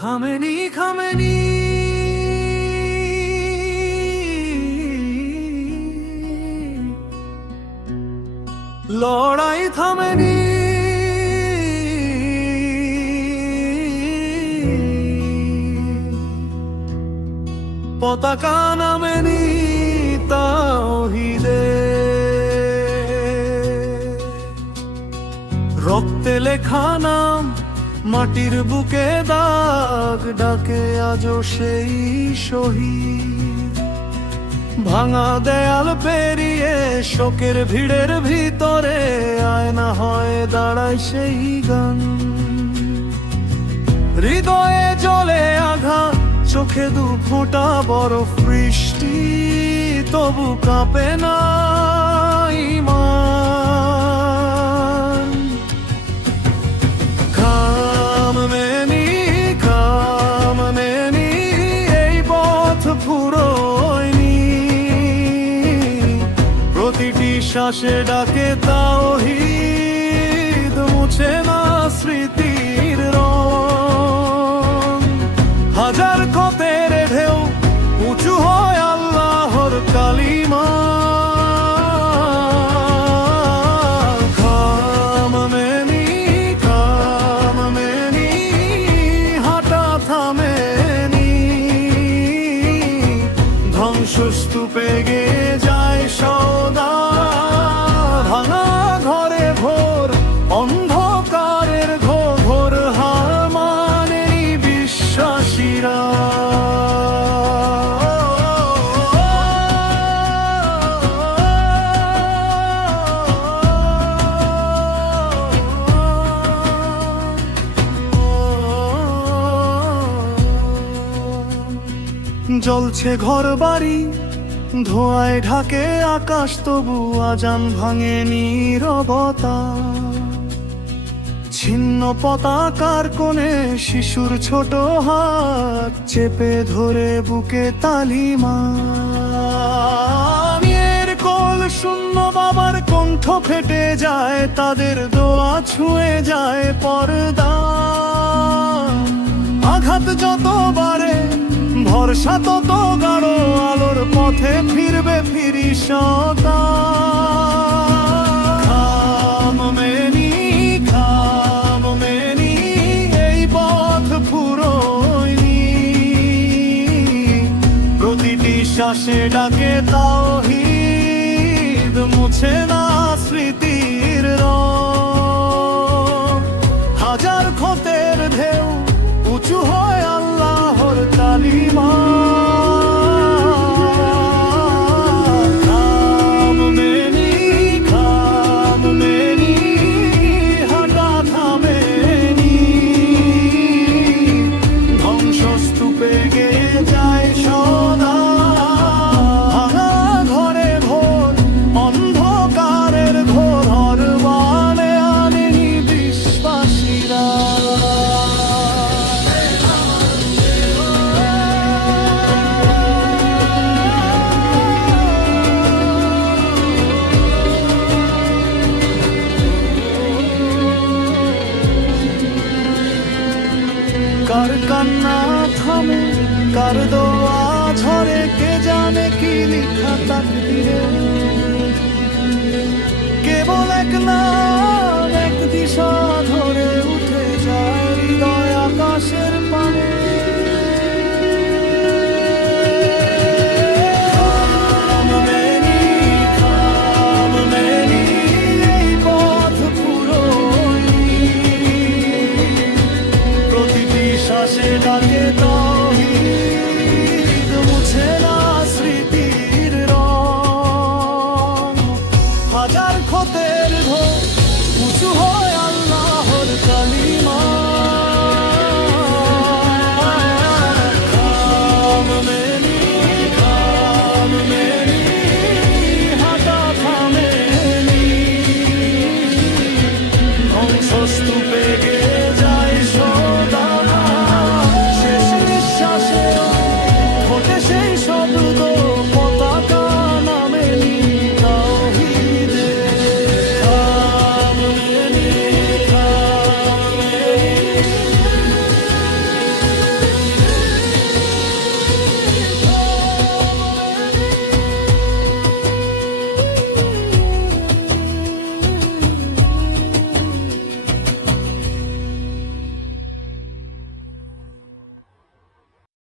Khamenei Khamenei লড়াই থামেনি, পতাকা নামেনি তাওহীদে। রক্তে লেখা নাম, মাটির বুকে দাগ, ডাকে আজও সেই শহীদ। ভাঙা দেয়াল পেরিয়ে শোকের ভিড়ের ভিতরে আয়না হয়ে দাঁড়ায় সেই গান। হৃদয়ে জ্বলে আঘাত, চোখে দু ফোঁটা বরফ বৃষ্টি, তবু কাঁপে না ঈমান। খামেনি খামেনি এই পথ ফুরোয়নি, প্রতিটি শ্বাসে ডাকে তাওহীদ, মুছে না স্মৃতির রং। হাজার ক্ষতের ঢেউ উঁচু হয় আল্লাহর কালিমা। খামেনি খামেনি হাঁটা থামেনি, ধ্বংসস্তূপে গেয়ে যায় সদা। ভাঙা ঘরে ভোর, অন্ধকারের ঘোর, হার মানেনি বিশ্বাসীরা। জ্বলছে ঘর বাড়ি, ধোঁয়ায় ঢাকে আকাশ, তবু আজান ভাঙে নীরবতা। ছিন্ন পতাকার কোণে শিশুর ছোট হাত, চেপে ধরে বুকে তালিমা। মেয়ের কোল শূন্য, বাবার কণ্ঠ ফেটে যায়, তাদের দোয়া ছুঁয়ে যায় পর্দা। আঘাত যত বাড়ে, ভরসা তত গাঢ়, আলোর পথে ফিরবে ফিরিশতা। খামেনি খামেনি এই পথ ফুরোয়নি, প্রতিটি শ্বাসে ডাকে তাওহীদ, মুছে না স্মৃতির রং। হাজার ক্ষতের ঢেউ উঁচু হয় আল্লাহর কালিমা। খামেনি খামেনি হাঁটা থামেনি, ধ্বংসস্তূপে গেয়ে যায় সদা। ভাঙা ঘরে ভোর, অন্ধকারের ঘোর, বানে আনেনি বিশ্বাসীরা। কার কান্না থামে, কার দোয়া ঝরে, কে জানে কি লিখা তাকদীরে। কেবল এক নাম, এক দিশা ধরে উঠে যায় হৃদয় আকাশের পানে। খামেনি খামেনি এই পথ ফুরোয়নি, প্রতিটি শ্বাসে ডাকে তাওহীদ, মুছে না স্মৃতির রং। হাজার ক্ষতের ঢেউ উঁচু হয় আল্লাহর কালিমা। খামেনি খামেনি হাঁটা থামেনি, ধ্বংসস্তূপে গেয়ে যায় সদা। শেষ নিঃশ্বাসে ঘটে সেই শব্দ, পতাকা নামেনি তাওহীদে। Khamenei Khamenei